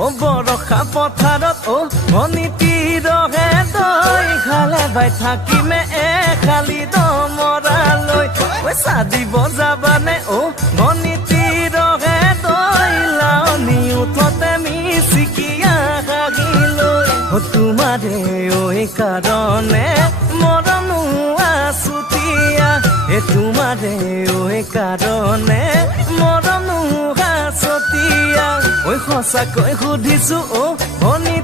বৰষা পথাৰত ভনীতি ৰহে তই খালে বাই থাকিমে খালি দমৰালৈ পইচা দিব যাবানে ভনীতি ৰহে তই লাৱনি উঠতে মিচিকিয়া হাগিলৈ তোমাৰে কাৰণে মৰমো আছুতীয়া তোমাৰে কাৰণে মৰমো আছতীয়া সঁচাকৈ সুধিছো ভনী